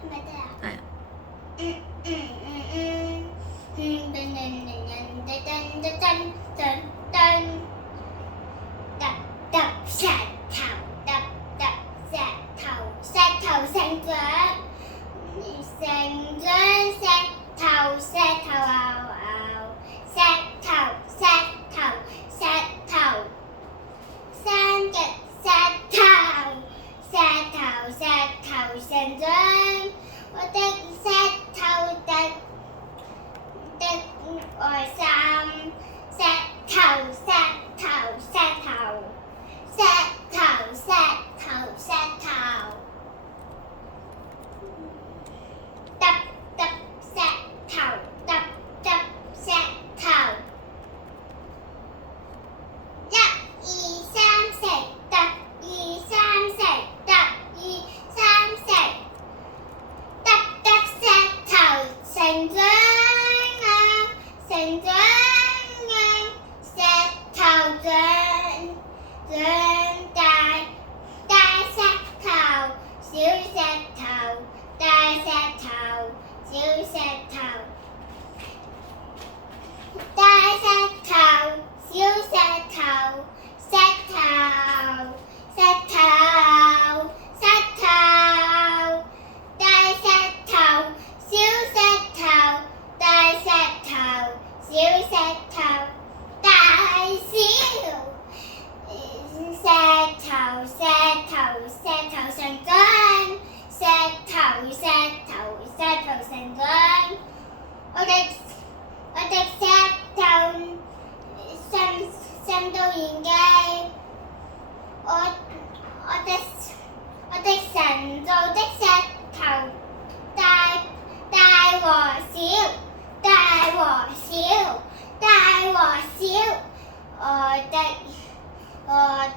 係咪得啊？係啊。揼石頭，揼石頭，石頭成長，成長石頭，石頭牛牛，石頭石頭石頭，生嘅石頭，石頭石頭成長，我的石頭的愛心，石頭石頭石頭。石頭石頭石頭，揼石頭，揼石頭，一二三四，揼二三四，揼二三四，揼石頭成長啊，成長啊，石頭長大，大石頭，小石頭，大石頭，小石頭，大石頭，小石頭，石頭，石頭，石頭，大石頭，小石頭，大石頭，小石頭，大小。石頭石頭石頭成長，石頭石頭石頭成長，我哋石頭深度研究，我哋神造的石頭大和小，大和小，大和小，我的